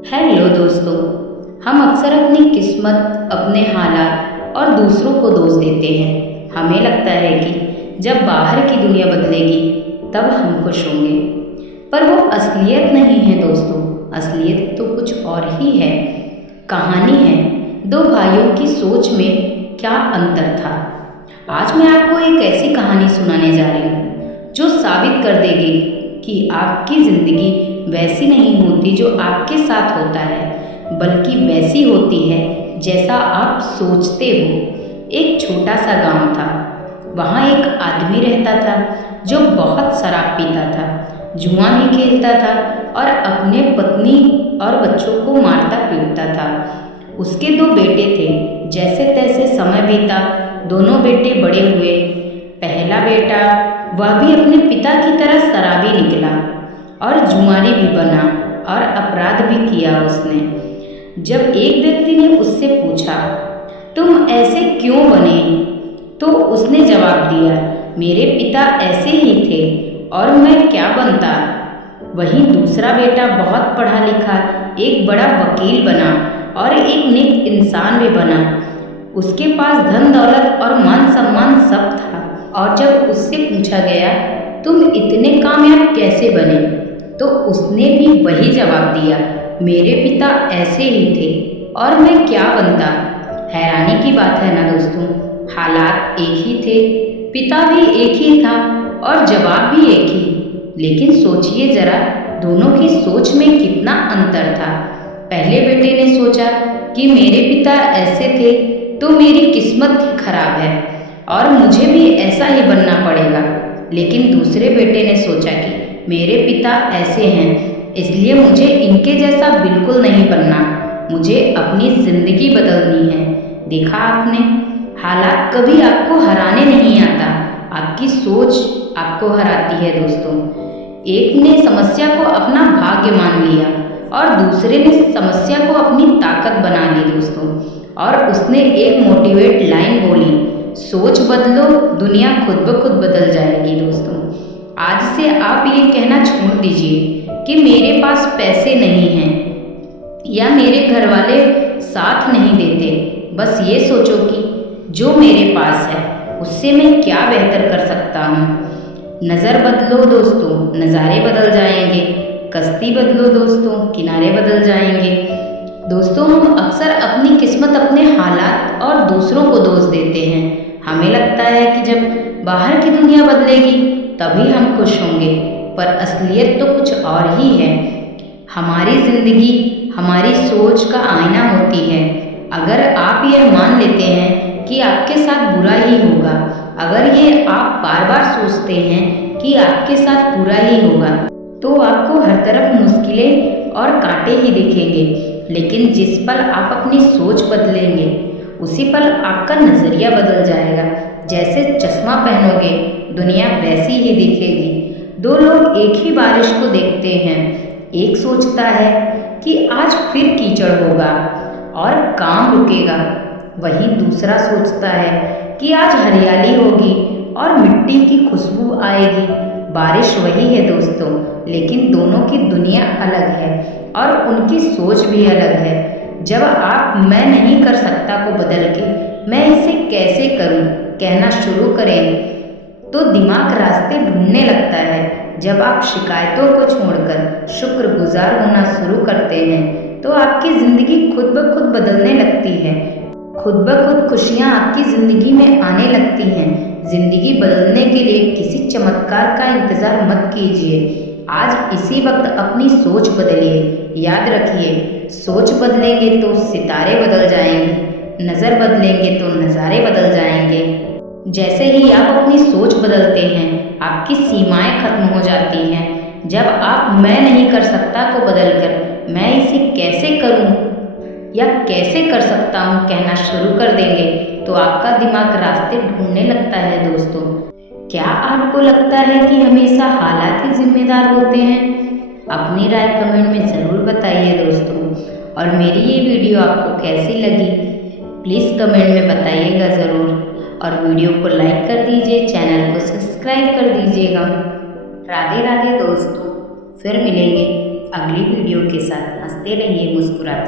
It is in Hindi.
हेलो दोस्तों। हम अक्सर अपनी किस्मत, अपने हालात और दूसरों को दोष देते हैं। हमें लगता है कि जब बाहर की दुनिया बदलेगी तब हम खुश होंगे, पर वो असलियत नहीं है दोस्तों। असलियत तो कुछ और ही है। कहानी है दो भाइयों की सोच में क्या अंतर था। आज मैं आपको एक ऐसी कहानी सुनाने जा रही हूँ जो साबित कर देगी कि आपकी ज़िंदगी वैसी नहीं होती जो आपके साथ होता है, बल्कि वैसी होती है जैसा आप सोचते हो। एक छोटा सा गांव था। वहाँ एक आदमी रहता था जो बहुत शराब पीता था, जुआ भी खेलता था और अपने पत्नी और बच्चों को मारता पीटता था। उसके दो बेटे थे। जैसे तैसे समय बीता, दोनों बेटे बड़े हुए। पहला बेटा, वह भी अपने पिता की तरह शराबी निकला और जुआरी भी बना और अपराध भी किया उसने। जब एक व्यक्ति ने उससे पूछा, तुम ऐसे क्यों बने? तो उसने जवाब दिया, मेरे पिता ऐसे ही थे और मैं क्या बनता। वहीं दूसरा बेटा बहुत पढ़ा लिखा एक बड़ा वकील बना और एक नेक इंसान भी बना। उसके पास धन दौलत और मान सम्मान सब था। और जब उससे पूछा गया, तुम इतने कामयाब कैसे बने? तो उसने भी वही जवाब दिया, मेरे पिता ऐसे ही थे और मैं क्या बनता। हैरानी की बात है ना दोस्तों, हालात एक ही थे, पिता भी एक ही था और जवाब भी एक ही। लेकिन सोचिए जरा, दोनों की सोच में कितना अंतर था। पहले बेटे ने सोचा कि मेरे पिता ऐसे थे तो मेरी किस्मत ही खराब है और मुझे भी ऐसा ही बनना पड़ेगा। लेकिन दूसरे बेटे ने सोचा कि मेरे पिता ऐसे हैं, इसलिए मुझे इनके जैसा बिल्कुल नहीं बनना, मुझे अपनी ज़िंदगी बदलनी है। देखा आपने, हालात कभी आपको हराने नहीं आता, आपकी सोच आपको हराती है दोस्तों। एक ने समस्या को अपना भाग्य मान लिया और दूसरे ने समस्या को अपनी ताकत बना ली दोस्तों। और उसने एक मोटिवेट लाइन बोली, सोच बदलो, दुनिया खुद ब खुद बदल जाएगी दोस्तों। आज से आप ये कहना छोड़ दीजिए कि मेरे पास पैसे नहीं हैं या मेरे घर वाले साथ नहीं देते। बस ये सोचो कि जो मेरे पास है उससे मैं क्या बेहतर कर सकता हूँ। नज़र बदलो दोस्तों, नज़ारे बदल जाएंगे। कश्ती बदलो दोस्तों, किनारे बदल जाएंगे। दोस्तों, हम अक्सर अपनी किस्मत अपने हालात और दूसरों को दोष देते हैं। हमें लगता है कि जब बाहर की दुनिया बदलेगी तभी हम खुश होंगे, पर असलियत तो कुछ और ही है। हमारी ज़िंदगी हमारी सोच का आईना होती है। अगर आप यह मान लेते हैं कि आपके साथ बुरा ही होगा, अगर ये आप बार बार सोचते हैं कि आपके साथ बुरा ही होगा, तो आपको हर तरफ मुश्किलें और कांटे ही दिखेंगे। लेकिन जिस पल आप अपनी सोच बदलेंगे, उसी पल आपका नज़रिया बदल जाएगा। जैसे चश्मा पहनोगे, दुनिया वैसी ही दिखेगी। दो लोग एक ही बारिश को देखते हैं, एक सोचता है कि आज फिर कीचड़ होगा और काम रुकेगा, वहीं दूसरा सोचता है कि आज हरियाली होगी और मिट्टी की खुशबू आएगी। बारिश वही है दोस्तों, लेकिन दोनों की दुनिया अलग है और उनकी सोच भी अलग है। जब आप मैं नहीं कर सकता को बदल के मैं इसे कैसे करूं कहना शुरू करें, तो दिमाग रास्ते ढूंढने लगता है। जब आप शिकायतों को छोड़कर शुक्रगुजार होना शुरू करते हैं, तो आपकी ज़िंदगी खुद ब खुद बदलने लगती है। खुद ब खुद खुशियाँ आपकी ज़िंदगी में आने लगती हैं। ज़िंदगी बदलने के लिए किसी चमत्कार का इंतज़ार मत कीजिए। आज इसी वक्त अपनी सोच बदलिए। याद रखिए, सोच बदलेंगे तो सितारे बदल जाएंगे, नज़र बदलेंगे तो नज़ारे बदल जाएंगे। जैसे ही आप अपनी सोच बदलते हैं, आपकी सीमाएं खत्म हो जाती हैं। जब आप मैं नहीं कर सकता को बदलकर मैं इसे कैसे करूं या कैसे कर सकता हूं कहना शुरू कर देंगे, तो आपका दिमाग रास्ते ढूंढने लगता है दोस्तों। क्या आपको लगता है कि हमेशा हालात ही जिम्मेदार होते हैं? अपनी राय कमेंट में ज़रूर बताइए दोस्तों। और मेरी ये वीडियो आपको कैसी लगी प्लीज़ कमेंट में बताइएगा ज़रूर। और वीडियो को लाइक कर दीजिए, चैनल को सब्सक्राइब कर दीजिएगा। राधे राधे दोस्तों, फिर मिलेंगे अगली वीडियो के साथ हंसते रहिए, मुस्कुराते